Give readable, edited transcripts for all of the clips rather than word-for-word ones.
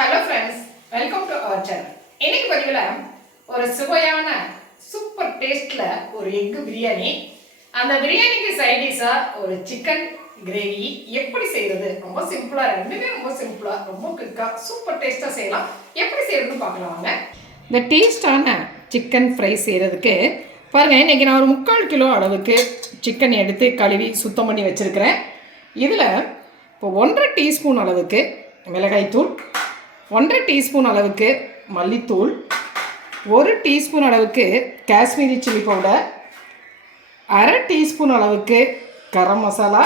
Hello friends, welcome to our channel. இன்னைக்கு பதிவில் ஒரு சுவையான சூப்பர் டேஸ்ட்ல ஒரு எக் பிரியாணி, அந்த பிரியாணிக்கு சைடிஷா ஒரு சிக்கன் கிரேவி எப்படி செய்யறது? ரொம்ப சிம்பிளா, ரெண்டுமே ரொம்ப சிம்பிளா, ரொம்ப குயிக்கா, சூப்பர் டேஸ்டா செய்யலாம். எப்படி செய்யறதுன்னு பார்க்கலாம் வாங்க. இந்த டேஸ்டான சிக்கன் ஃப்ரை செய்யறதுக்கு பாருங்க, இன்னைக்கு நான் ஒரு 3/4 கிலோ அளவுக்கு சிக்கன் எடுத்து கழுவி சுத்தம் பண்ணி வச்சிருக்கிறேன். இதில் இப்போ 1.5 டீஸ்பூன் அளவுக்கு மிளகாய்த்தூள், 1.5 டீஸ்பூன் அளவுக்கு மல்லித்தூள், 1 டீஸ்பூன் அளவுக்கு காஷ்மீரி சில்லி பவுடர், 1/2 டீஸ்பூன் அளவுக்கு கரம் மசாலா,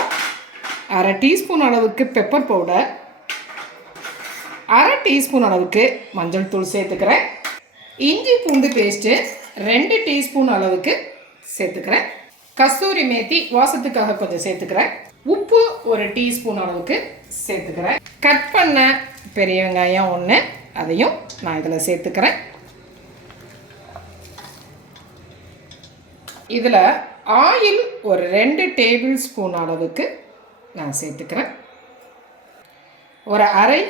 1/2 டீஸ்பூன் அளவுக்கு பெப்பர் பவுடர், 1/2 டீஸ்பூன் அளவுக்கு மஞ்சள் தூள் சேர்த்துக்கிறேன். இஞ்சி பூண்டு பேஸ்ட்டு 2 டீஸ்பூன் அளவுக்கு சேர்த்துக்கிறேன். கஸ்தூரி மேத்தி வாசத்துக்காக கொஞ்சம் சேர்த்துக்கிறேன். உப்பு 1 டீஸ்பூன் அளவுக்கு சேர்த்துக்கிறேன். கட் பண்ண பெரிய வெங்காயம் 1, அதையும் நான் இதில் சேர்த்துக்கிறேன். இதில் ஆயில் ஒரு 2 டேபிள் ஸ்பூன் அளவுக்கு நான் சேர்த்துக்கிறேன். ஒரு அரை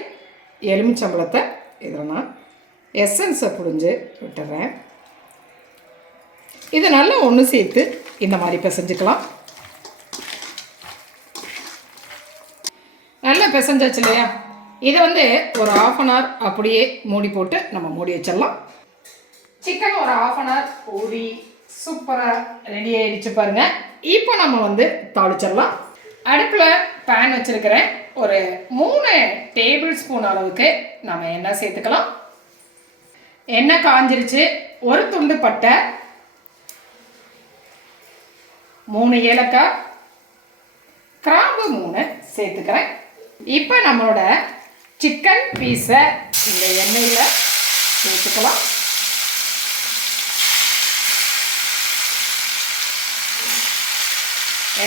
எலுமிச்சம்பழத்தை இதில் நான் எசன்ஸை புழிஞ்சு விட்டுறேன். இதை நல்லா ஒன்று சேர்த்து இந்த மாதிரி பிசைஞ்சுக்கலாம். நல்லா பிசைஞ்சாச்சு இல்லையா? இதை ஒரு 1/2 அன் ஹவர் அப்படியே மூடி போட்டு நம்ம மூடி வச்சிடலாம். சிக்கன் ஒரு 1/2 அன் ஹவர் ஊறி சூப்பராக ரெடி ஆகிடுச்சு பாருங்கள். இப்போ நம்ம தாளிச்சிடலாம். அடுப்பில் பேன் வச்சுருக்கிறேன். ஒரு 3 டேபிள் ஸ்பூன் அளவுக்கு நம்ம எண்ணெய் சேர்த்துக்கலாம். எண்ணெய் காஞ்சிருச்சு. ஒரு துண்டு பட்டை, 3 ஏலக்காய், கிராம்பு 3 சேர்த்துக்கிறேன். இப்போ நம்மளோட சிக்கன் பீஸை இந்த எண்ணெயில் சேர்த்துக்கலாம்.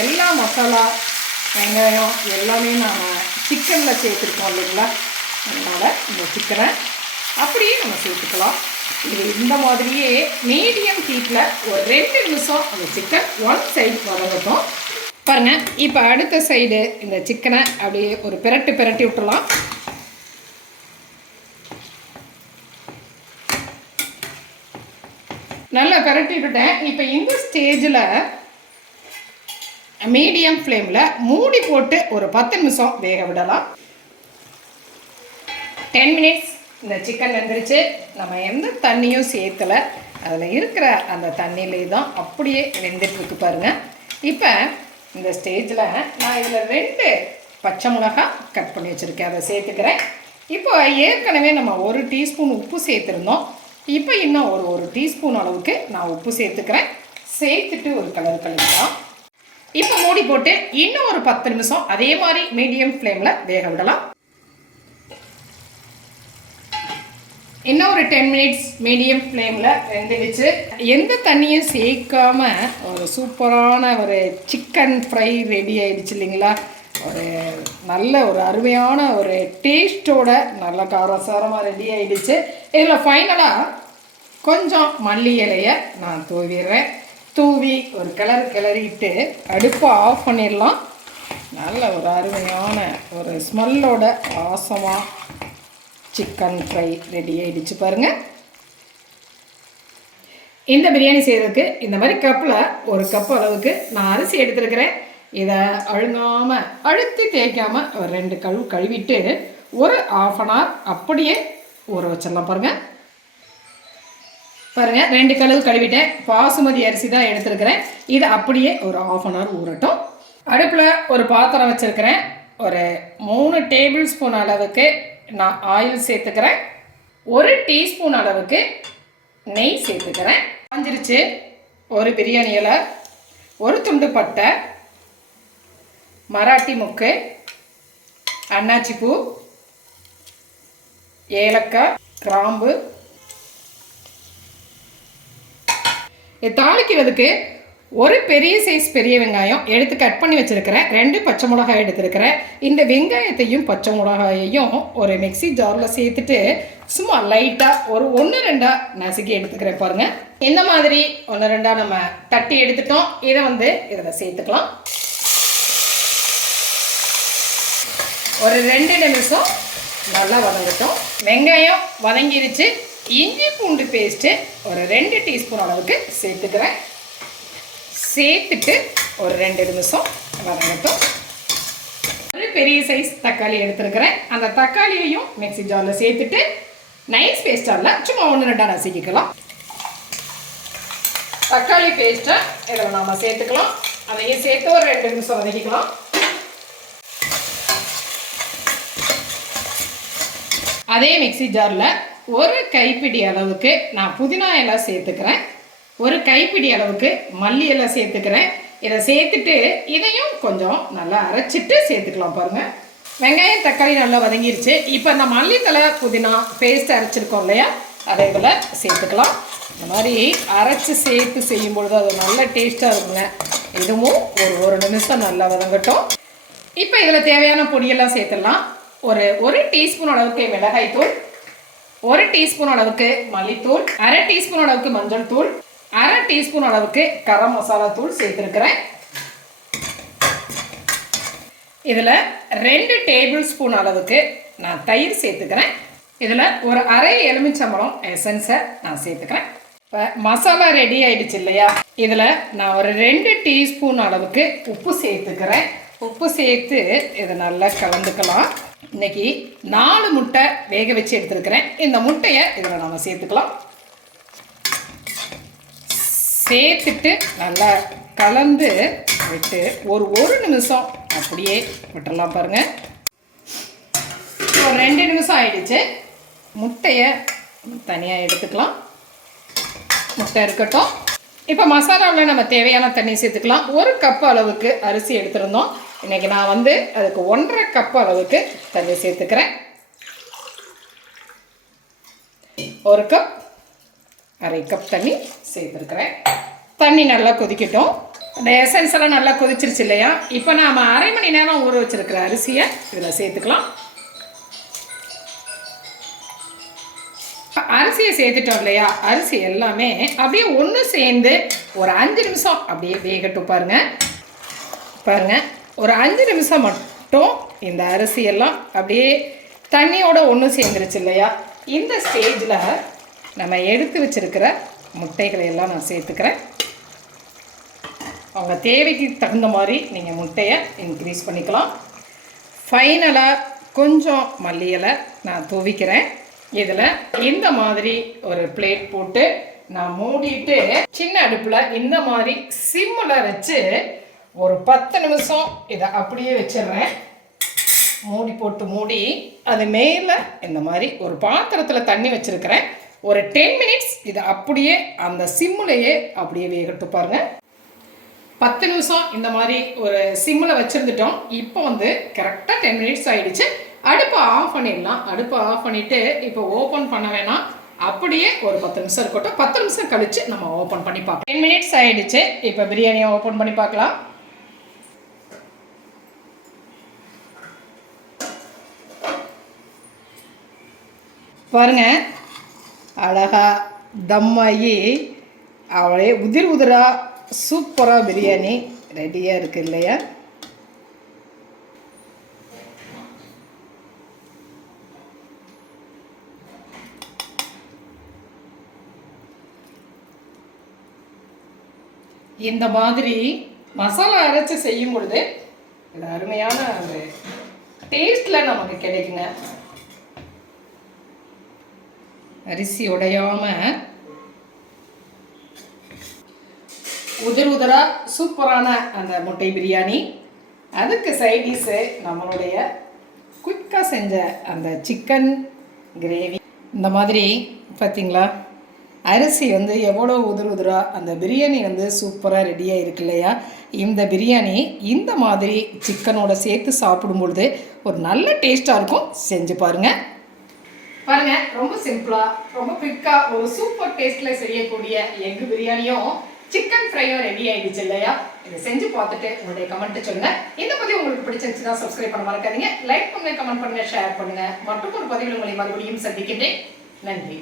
எல்லா மசாலா, வெங்காயம் எல்லாமே நாம் சிக்கனில் சேர்த்துருக்கோம் இல்லைங்களா? அதனால் இந்த சிக்கனை அப்படியே நம்ம சேர்த்துக்கலாம். இது இந்த மாதிரியே மீடியம் ஹீட்டில் ஒரு 2 நிமிஷம் அந்த சிக்கன் ஒன் சைடு வதங்கட்டும். பாருங்கள், இப்போ அடுத்த சைடு இந்த சிக்கனை அப்படியே ஒரு பிரட்டி விட்டுலாம். நல்லா பிரட்டி விட்டுட்டேன். இப்போ இந்த ஸ்டேஜில் மீடியம் ஃப்ளேமில் மூடி போட்டு ஒரு 10 நிமிஷம் வேக விடலாம். 10 மினிட்ஸ் இந்த சிக்கன் வெந்துருச்சு. நம்ம எந்த தண்ணியும் சேர்த்தலை, அதில் இருக்கிற அந்த தண்ணியிலே தான் அப்படியே வெந்துட்டுருக்கு பாருங்கள். இப்போ இந்த ஸ்டேஜில் நான் இதில் 2 பச்சை மிளகாய் கட் பண்ணி வச்சுருக்கேன், அதை சேர்த்துக்கிறேன். இப்போ ஏற்கனவே நம்ம 1 டீஸ்பூன் உப்பு சேர்த்துருந்தோம். இப்போ இன்னும் ஒரு டீஸ்பூன் அளவுக்கு நான் உப்பு சேர்த்துக்கிறேன். சேர்த்துட்டு ஒரு கலக்கலாம். இப்போ மூடி போட்டு இன்னும் ஒரு 10 நிமிஷம் அதே மாதிரி மீடியம் ஃப்ளேமில் வேக விடலாம். இன்னும் ஒரு 10 மினிட்ஸ் மீடியம் ஃப்ளேமில் வெந்துடுச்சு. எந்த தண்ணியும் சேர்க்காம ஒரு சூப்பரான ஒரு சிக்கன் ஃப்ரை ரெடி ஆகிடுச்சு இல்லைங்களா? ஒரு நல்ல ஒரு அருமையான ஒரு டேஸ்ட்டோட நல்ல காரசாரமாக ரெடி ஆகிடுச்சு. இதில் ஃபைனலாக கொஞ்சம் மல்லி இலையை நான் தூவி ஒரு கிளறிட்டு அடுப்பை ஆஃப் பண்ணிடலாம். நல்ல ஒரு அருமையான ஒரு ஸ்மெல்லோட வாசமாக சிக்கன் ஃப்ரை ரெடி ஆகிடுச்சு பாருங்கள். இந்த பிரியாணி செய்கிறதுக்கு இந்த மாதிரி கப்பில் ஒரு கப் அளவுக்கு நான் அரிசி எடுத்துருக்கிறேன். இதை அழுங்காமல் அழுத்தி தேய்க்காமல் ஒரு 2 கழுவிட்டு ஒரு 1/2 அன் ஹவர் அப்படியே ஊற வச்சிடலாம். பாருங்கள் 2 கழுவு கழுவிட்டேன். பாசுமதி அரிசி தான் எடுத்துருக்கிறேன். இதை அப்படியே ஒரு 1/2 அன் ஹவர் ஊறட்டும். அடுப்பில் ஒரு பாத்திரம் வச்சுருக்கிறேன். ஒரு 3 டேபிள் ஸ்பூன் அளவுக்கு நான் ஆயில் சேர்த்துக்கிறேன். 1 டீஸ்பூன் அளவுக்கு நெய் சேர்த்துக்கிறேன். காஞ்சிருச்சு. ஒரு பிரியாணி இலை, ஒரு துண்டு பட்டை, மராட்டி முக்கு, அன்னாச்சி பூ, ஏலக்காய், கிராம்பு. இது தாளிக்கிறதுக்கு ஒரு பெரிய சைஸ் பெரிய வெங்காயம் எடுத்து கட் பண்ணி வச்சுருக்கிறேன். 2 பச்சை மிளகாய் எடுத்துருக்கிறேன். இந்த வெங்காயத்தையும் பச்சை மிளகாயையும் ஒரு மிக்சி ஜாரில் சேர்த்துட்டு சும்மா லைட்டாக ஒரு 1-2 நசுக்கி எடுத்துக்கிறேன். பாருங்கள், இந்த மாதிரி 1-2 நம்ம தட்டி எடுத்துட்டோம். இதை இதில் சேர்த்துக்கலாம். ஒரு 2 நிமிஷம் நல்லா வதங்கட்டும். வெங்காயம் வதங்கிருச்சு. இஞ்சி பூண்டு பேஸ்ட்டு ஒரு 2 டீஸ்பூன் அளவுக்கு சேர்த்துக்கிறேன். சேர்த்துட்டு ஒரு 2 நிமிஷம் வதங்கட்டும். ஒரு பெரிய சைஸ் தக்காளி எடுத்துருக்கிறேன். அந்த தக்காளியையும் மிக்ஸி ஜாரில் சேர்த்துட்டு நைஸ் பேஸ்டாக சும்மா 1-2 நசுக்கிக்கலாம். தக்காளி பேஸ்ட்டை இதில் நாம் சேர்த்துக்கலாம். அதையும் சேர்த்து ஒரு 2 நிமிஷம் வதக்கிக்கலாம். அதே மிக்ஸி ஜாரில் ஒரு கைப்பிடி அளவுக்கு நான் புதினா இலை சேர்த்துக்கிறேன். ஒரு கைப்பிடி அளவுக்கு மல்லி இலை சேர்த்துக்கிறேன். இதை சேர்த்துட்டு இதையும் கொஞ்சம் நல்லா அரைச்சிட்டு சேர்த்துக்கலாம். பாருங்கள், வெங்காயம் தக்காளி நல்லா வதங்கிருச்சு. இப்போ இந்த மல்லித்தலை புதினா பேஸ்ட் அரைச்சிருக்கோம் இல்லையா, அதை இதில் சேர்த்துக்கலாம். இந்த மாதிரி அரைச்சி சேர்த்து செய்யும்பொழுது அது நல்ல டேஸ்ட்டாக இருக்குங்க. இதுவும் ஒரு நிமிஷம் நல்லா வதங்கட்டும். இப்போ இதில் தேவையான பொடியெல்லாம் சேர்த்துடலாம். ஒரு டீஸ்பூன் அளவுக்கு மிளகாய் தூள், 1 டீஸ்பூன் அளவுக்கு மல்லித்தூள், 1/2 டீஸ்பூன் அளவுக்கு மஞ்சள் தூள், 1/2 டீஸ்பூன் அளவுக்கு கரம் மசாலா தூள் சேர்த்துருக்கிறேன். இதில் 2 டேபிள் ஸ்பூன் அளவுக்கு நான் தயிர் சேர்த்துக்கிறேன். இதில் ஒரு 1/2 எலுமிச்சம்பழம் எசன்ஸை நான் சேர்த்துக்கிறேன். இப்போ மசாலா ரெடி ஆகிடுச்சு இல்லையா, இதில் நான் ஒரு 2 டீஸ்பூன் அளவுக்கு உப்பு சேர்த்துக்கிறேன். உப்பு சேர்த்து இதை நல்லா கலந்துக்கலாம். இன்றைக்கி 4 முட்டை வேக வச்சு எடுத்துருக்கிறேன். இந்த முட்டையை இதில் நம்ம சேர்த்துக்கலாம். சேர்த்துட்டு நல்லா கலந்து விட்டு ஒரு நிமிஷம் அப்படியே விட்டுடலாம். பாருங்கள், ஒரு 2 நிமிஷம் ஆயிடுச்சு. முட்டையை தனியாக எடுத்துக்கலாம். முட்டை இருக்கட்டும். இப்போ மசாலாவில் நம்ம தேவையான தண்ணி சேர்த்துக்கலாம். 1 கப் அளவுக்கு அரிசி எடுத்துருந்தோம். இன்றைக்கி நான் அதுக்கு 1.5 கப் அளவுக்கு தண்ணி சேர்த்துக்கிறேன். 1 கப் 1/2 கப் தண்ணி சேர்த்துருக்கிறேன். தண்ணி நல்லா கொதிக்கட்டும். அந்த எசன்ஸ் எல்லாம் நல்லா கொதிச்சிருச்சு இல்லையா, இப்போ நாம் 1/2 மணி நேரம் ஊற வச்சுருக்கிற அரிசியை இதில் சேர்த்துக்கலாம். அரிசியை சேர்த்துட்டோம் இல்லையா, அரிசி எல்லாமே அப்படியே ஒன்று சேர்ந்து ஒரு 5 நிமிஷம் அப்படியே வேகட்டும். பாருங்கள், ஒரு 5 நிமிஷம் மட்டும் இந்த அரிசியெல்லாம் அப்படியே தண்ணியோட ஒன்று சேர்ந்துருச்சு இல்லையா, இந்த ஸ்டேஜில் நம்ம எடுத்து வச்சுருக்கிற முட்டைகளை எல்லாம் நான் சேர்த்துக்கிறேன். அவங்க தேவைக்கு தகுந்த மாதிரி நீங்கள் முட்டையை இன்க்ரீஸ் பண்ணிக்கலாம். ஃபைனலாக கொஞ்சம் மல்லி இலை நான் தூவிக்கிறேன். இதில் இந்த மாதிரி ஒரு பிளேட் போட்டு நான் மூடிட்டு சின்ன அடுப்பில் இந்த மாதிரி சிம்மில் வச்சு ஒரு 10 நிமிஷம் இதை அப்படியே வச்சிடுறேன். மூடி போட்டு மூடி அது மேலே இந்த மாதிரி ஒரு பாத்திரத்தில் தண்ணி வச்சுருக்கிறேன். ஒரு 10 மினிட்ஸ் இதை அப்படியே அந்த சிம்முலையே அப்படியே வேகட்டு. பாருங்கள், 10 நிமிஷம் இந்த மாதிரி ஒரு சிம்மில் வச்சுருந்துட்டோம். இப்போ கரெக்டாக 10 மினிட்ஸ் ஆகிடுச்சு. அடுப்பை ஆஃப் பண்ணிடலாம். அடுப்பை ஆஃப் பண்ணிவிட்டு இப்போ ஓப்பன் பண்ண வேணாம், அப்படியே ஒரு 10 நிமிஷம் இருக்கட்டும். 10 நிமிஷம் கழித்து நம்ம ஓப்பன் பண்ணி பார்க்கலாம். 10 மினிட்ஸ் ஆகிடுச்சு. இப்போ பிரியாணியை ஓப்பன் பண்ணி பார்க்கலாம். பாருங்கள், அழகா தம்மாயி அவளே உதிராக சூப்பராக பிரியாணி ரெடியாக இருக்குது இல்லையா. இந்த மாதிரி மசாலா அரைச்சி செய்யும் பொழுது இது அருமையான ஒரு டேஸ்ட்டில் நமக்கு கிடைக்குங்க. அரிசி உடையாமல் உதிராக சூப்பரான அந்த முட்டை பிரியாணி. அதுக்கு சைடிஷு நம்மளுடைய குயிக்காக செஞ்ச அந்த சிக்கன் கிரேவி. இந்த மாதிரி பார்த்திங்களா, அரிசி எவ்வளோ உதிராக அந்த பிரியாணி சூப்பராக ரெடியாக இருக்கு இல்லையா. இந்த பிரியாணி இந்த மாதிரி சிக்கனோட சேர்த்து சாப்பிடும் பொழுது ஒரு நல்ல டேஸ்ட்டாக இருக்கும். செஞ்சு பாருங்கள். ரொம்ப சிம்பிளாக ரொம்ப குயிக்காக ஒரு சூப்பர் டேஸ்ட்டில் செய்யக்கூடிய எக்கு பிரியாணியும் சிக்கன் ஃப்ரையும் ரெடி ஆகிடுச்சு இல்லையா. இதை செஞ்சு பார்த்துட்டு உங்களுடைய கமெண்ட்டை சொல்லுங்கள். இந்த பதிவு உங்களுக்கு பிடிச்சிருந்துச்சுன்னா சப்ஸ்கிரைப் பண்ண மறக்காதீங்க. லைக் பண்ணுங்கள், கமெண்ட் பண்ணுங்கள், ஷேர் பண்ணுங்கள். மற்றும் ஒரு பதிவில் உங்களை மறுபடியும் சந்திக்கின்றேன். நன்றி.